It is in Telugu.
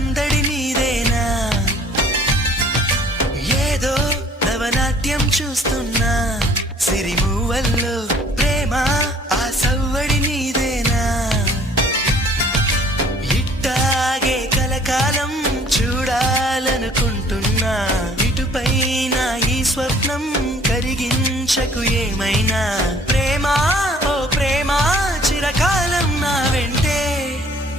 సందడి నీదేనా ఏదో నవనాట్యం చూస్తున్నా సిరిమూవల్లో ప్రేమ ఆ సవ్వడి నీదేనా ఇట్టాగే కలకాలం చూడాలనుకుంటున్నా ఇటుపైన ఈ స్వప్నం కరిగించకు ఏమైనా ప్రేమ ఓ ప్రేమ చిరకాలం